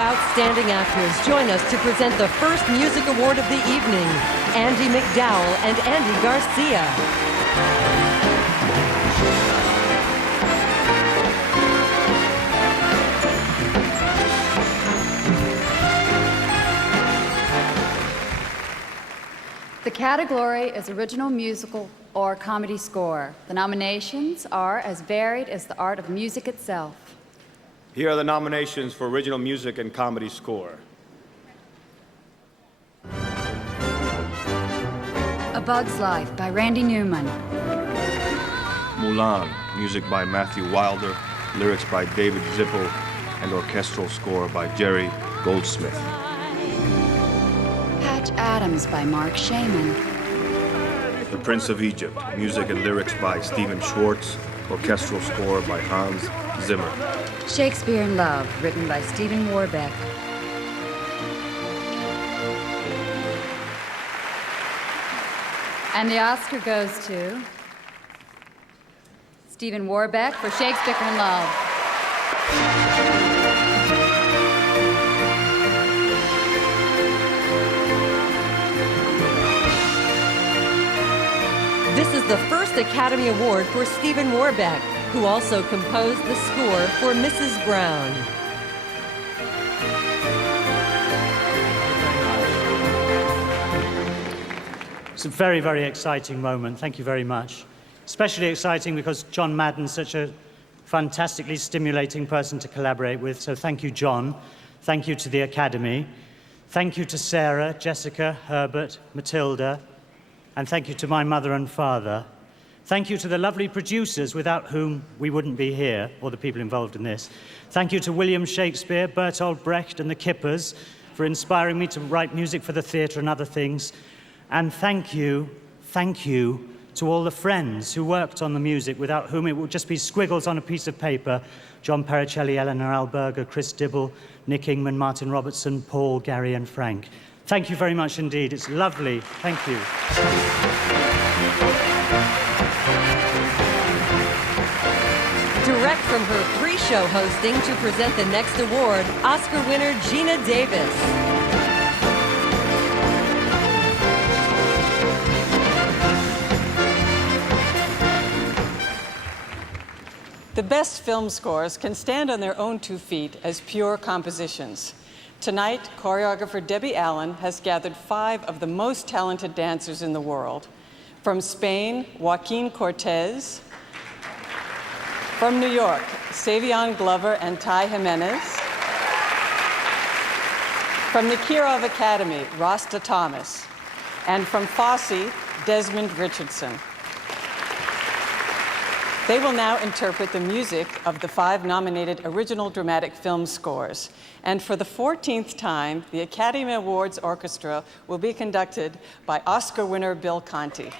outstanding actors join us to present the first music award of the evening, Andie MacDowell and Andie Garcia. The category is original musical or comedy score. The nominations are as varied as the art of music itself. Here are the nominations for original music and comedy score. A Bug's Life by Randy Newman. Mulan, music by Matthew Wilder, lyrics by David Zippel, and orchestral score by Jerry Goldsmith. Patch Adams by Mark Shaman. The Prince of Egypt, music and lyrics by Stephen Schwartz, orchestral score by Hans Zimmer. Shakespeare in Love, written by Stephen Warbeck. And the Oscar goes to Stephen Warbeck for Shakespeare in Love. This is the first Academy Award for Stephen Warbeck, who also composed the score for Mrs. Brown. It's a very, very exciting moment. Thank you very much. Especially exciting because John Madden's such a fantastically stimulating person to collaborate with. So thank you, John. Thank you to the Academy. Thank you to Sarah, Jessica, Herbert, Matilda. And thank you to my mother and father. Thank you to the lovely producers without whom we wouldn't be here, or the people involved in this. Thank you to William Shakespeare, Bertolt Brecht, and the Kippers for inspiring me to write music for the theatre and other things. And thank you to all the friends who worked on the music, without whom it would just be squiggles on a piece of paper. John Pericelli, Eleanor Alberger, Chris Dibble, Nick Ingman, Martin Robertson, Paul, Gary, and Frank. Thank you very much indeed. It's lovely. Thank you. Direct from her pre-show hosting to present the next award, Oscar winner Geena Davis. The best film scores can stand on their own 2 feet as pure compositions. Tonight, choreographer Debbie Allen has gathered 5 of the most talented dancers in the world. From Spain, Joaquin Cortez. From New York, Savion Glover and Ty Jimenez. From the Kirov Academy, Rasta Thomas. And from Fosse, Desmond Richardson. They will now interpret the music of the 5 nominated original dramatic film scores. And for the 14th time, the Academy Awards Orchestra will be conducted by Oscar winner Bill Conti.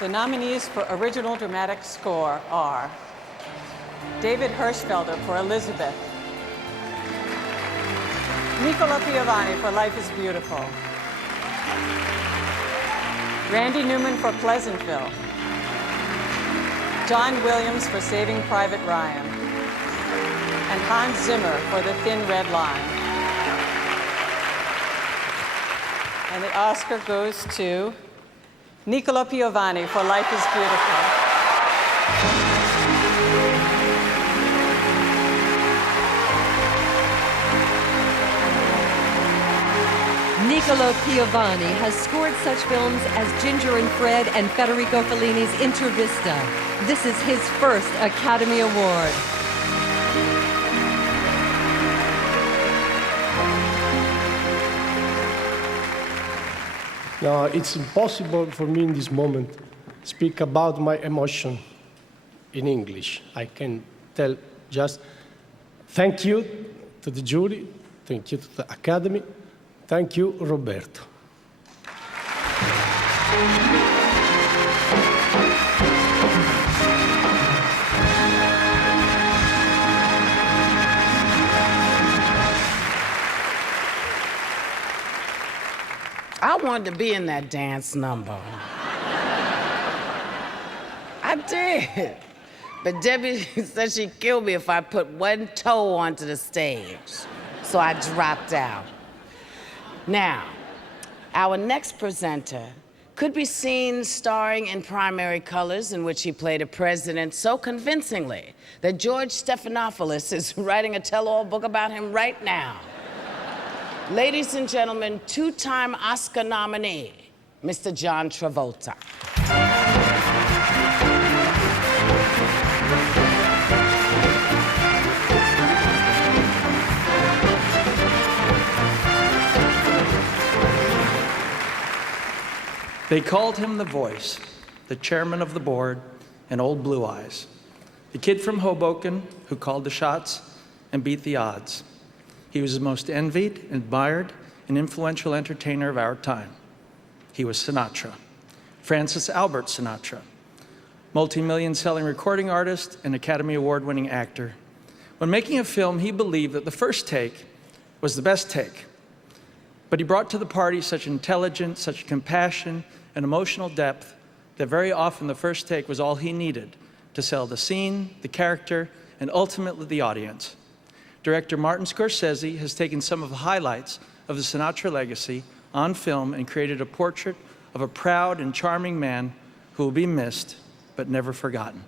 The nominees for Original Dramatic Score are David Hirschfelder for Elizabeth, Nicola Piovani for Life is Beautiful, Randy Newman for Pleasantville, John Williams for Saving Private Ryan, and Hans Zimmer for The Thin Red Line. And the Oscar goes to Nicola Piovani for Life is Beautiful. Nicola Piovani has scored such films as Ginger and Fred and Federico Fellini's Intervista. This is his first Academy Award. Now, it's impossible for me in this moment to speak about my emotion in English. I can tell just thank you to the jury, thank you to the Academy, thank you, Roberto. I wanted to be in that dance number. I did. But Debbie said she'd kill me if I put one toe onto the stage. So I dropped out. Now, our next presenter could be seen starring in Primary Colors, in which he played a president so convincingly that George Stephanopoulos is writing a tell-all book about him right now. Ladies and gentlemen, two-time Oscar nominee, Mr. John Travolta. They called him the Voice, the chairman of the board, and Old Blue Eyes, the kid from Hoboken who called the shots and beat the odds. He was the most envied, admired, and influential entertainer of our time. He was Sinatra, Francis Albert Sinatra, multi-million selling recording artist and Academy Award-winning actor. When making a film, he believed that the first take was the best take. But he brought to the party such intelligence, such compassion, and emotional depth that very often the first take was all he needed to sell the scene, the character, and ultimately the audience. Director Martin Scorsese has taken some of the highlights of the Sinatra legacy on film and created a portrait of a proud and charming man who will be missed but never forgotten.